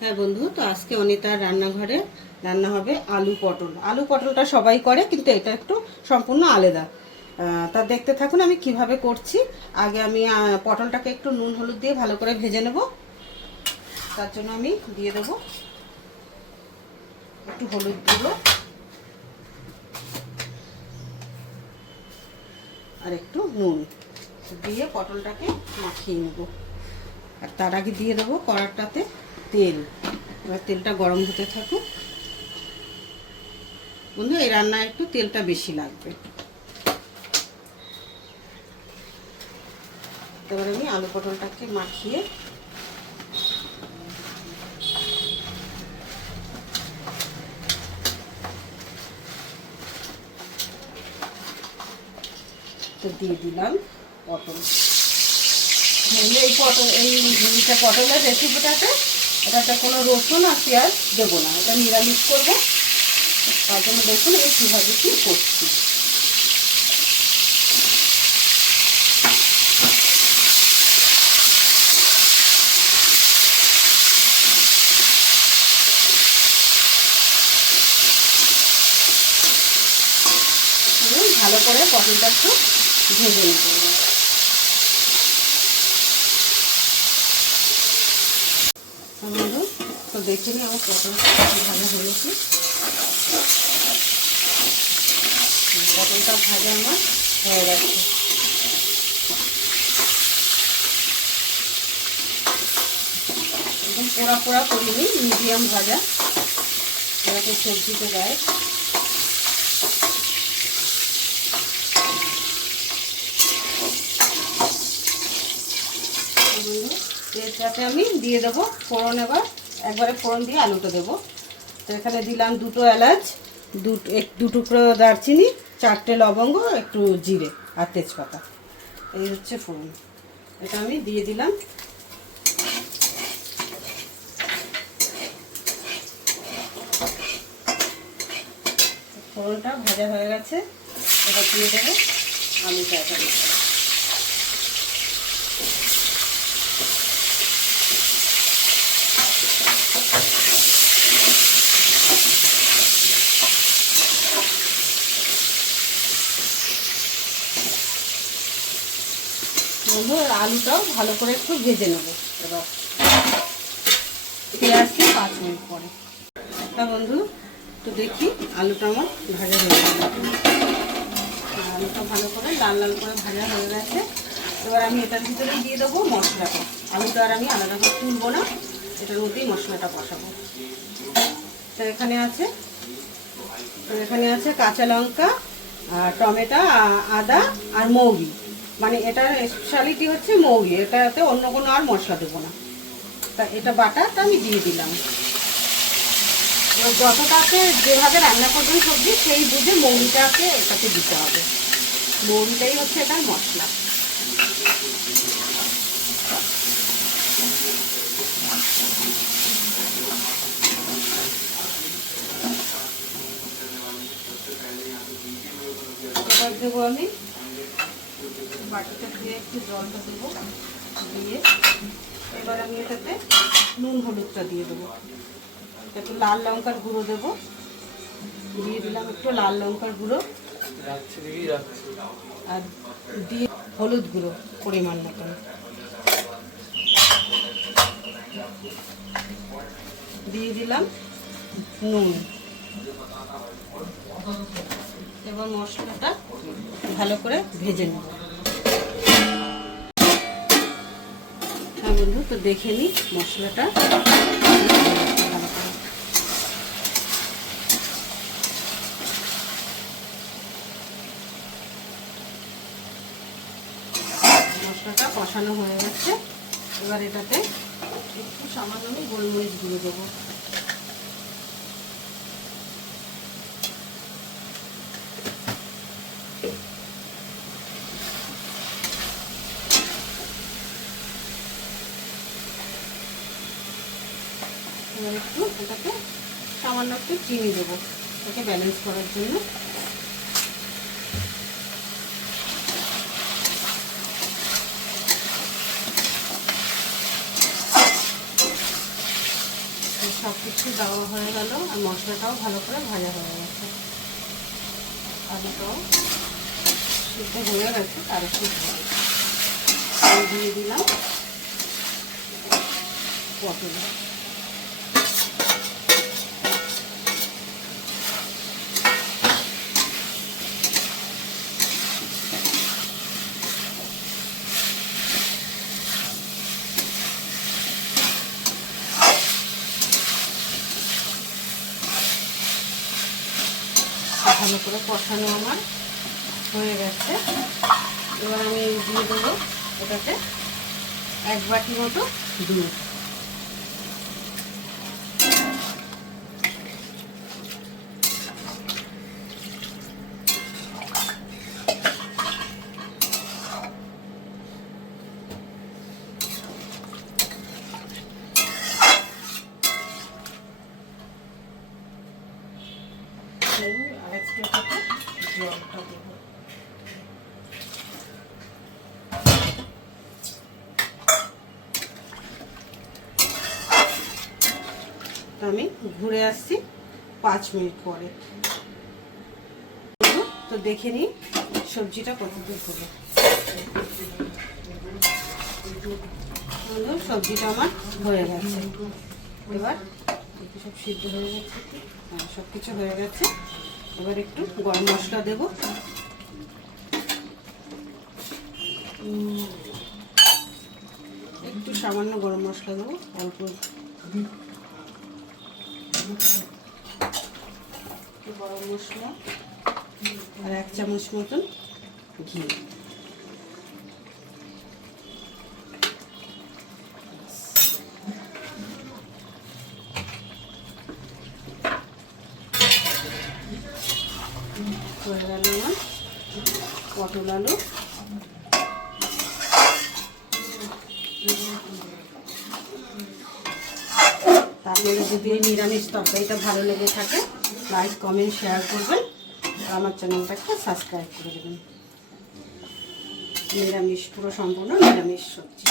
হ্যাঁ বন্ধু, তো আজকে অনিতার রান্নাঘরে রান্না হবে আলু পটল। আলু পটলটা সবাই করে, কিন্তু এটা একটু সম্পূর্ণ আলাদা। তা দেখতে থাকুন আমি কিভাবে করছি। আগে আমি পটলটাকে একটু নুন হলুদ দিয়ে ভালো করে ভেজে নেব। তার জন্য আমি দিয়ে দেবো একটু হলুদ গুঁড়ো আর একটু নুন দিয়ে পটলটাকে মাখিয়ে নেব। আর তার আগে দিয়ে দেবো কড়াটাতে তেল। এবার তেলটা গরম হতে থাকুক। বন্ধু, এই রান্নায় একটু তেলটা বেশি লাগবে। এবার আমি আলু পটলটাকে মাখিয়ে তো দিয়ে দিলাম পটল। এই পটলের রেসিপিটাতে এটাতে কোনো রসুন আর পেঁয়াজ দেবো না, এটা নিরামিষ করবো। তার জন্য দেখুন আমি কীভাবে কী করছি। ভালো করে পটলটা একটু ভেজে নেব। বন্ধু, তো দেখে নিই আমার পটলটা ভালো হয়েছে। পটলটা ভাজা আমার হয়ে গেছে। একদম পোড়া পোড়া করিনি, মিডিয়াম ভাজা, এরকম সবজিতে দেয়। এটাতে আমি দিয়ে দেবো ফোড়ন। এবার একবারে ফোড়ন দিয়ে আলুটা দেবো। তো এখানে দিলাম দুটো এলাচ, দু টুকরো দারচিনি, 4টে লবঙ্গ, একটু জিরে আর তেজপাতা। এই হচ্ছে ফোড়ন। এটা আমি দিয়ে দিলাম। ফোড়নটা ভাজা হয়ে গেছে। এবার দিয়ে দেবো আলুটা। বন্ধু, আলুটাও ভালো করে একটু ভেজে নেব। এবার ফিরে আসছি 5 মিনিট পরে। তা বন্ধু, তো দেখি আলুটা আমার ভাজা হয়ে গেল। আলুটা ভালো করে লাল লাল করে ভাজা হয়ে গেছে। এবার আমি এটার ভিতরে দিয়ে দেবো মশলাটা। আলুটা আর আমি আলাদা করে তুলবো না, এটার মধ্যেই মশলাটা বসাবো। তো এখানে আছে কাঁচা লঙ্কা, টমেটো, আদা আর মৌরি। মানে এটার স্পেশালিটি হচ্ছে মৌরি, এটাতে অন্য কোনো আর মশলা দেবো না। তা এটা বাটাটা আমি দিয়ে দিলাম। যতটাকে যেভাবে রান্না করবেন সবজি, সেই বুঝে মৌরিটাকে এটাতে দিতে হবে। মৌরিটাই হচ্ছে এটার মশলা। এবার দেবো আমি বাটিটা দিয়ে একটু জলটা দেবো, দিয়ে এবার আমি এটাতে নুন হলুদটা দিয়ে দেবো। একটু লাল লঙ্কার গুঁড়ো দেবো, দিয়ে দিলাম একটু লাল লঙ্কার গুঁড়ো, আর দিয়ে হলুদ গুঁড়ো পরিমাণ মতন দিয়ে দিলাম, নুন। এবার মশলাটা ভালো করে ভেজে নেব। হ্যাঁ বন্ধু, তো দেখে নিই মশলাটা। মশলাটা কষানো হয়ে গেছে। এবার এটাতে একটু সামান্য গোলমরিচ গুঁড়ো দেবো। এবার একটু এটাকে সামান্য একটু চিনি দেবো, এটাকে ব্যালেন্স করার জন্য। সব কিছু দেওয়া হয়ে গেল আর মশলাটাও ভালো করে ভাজা হয়ে গেছে। আলুটাও সিদ্ধ হয়ে গেছে, আর একটু দিয়ে দিলাম পটল। ভালো করে কষানো আমার হয়ে গেছে। এবার আমি দিয়ে দেবো ওটাতে 1 বাটি মতো দুধ। আরেকটু জলটা দেবো। আমি ঘুরে আসছি 5 মিনিট পরে। তো দেখে নিই সবজিটা কতদূর হলো। সবজিটা আমার হয়ে গেছে। এবার সব সিদ্ধ হয়ে গেছে, হ্যাঁ সব কিছু হয়ে গেছে। এবার একটু গরম মশলা দেব। একটু সামান্য গরম মশলা দেবো, অল্প গরম মশলা আর 1 চামচ মতন ঘি। হয়ে গেল আমার পটল আলু। আপনাদের যদি এই নিরামিষ তরকারিটা ভালো লেগে থাকে লাইক কমেন্ট শেয়ার করবেন, আর আমার চ্যানেলটাকে সাবস্ক্রাইব করে দেবেন। নিরামিষ, পুরো সম্পূর্ণ নিরামিষ সবজি।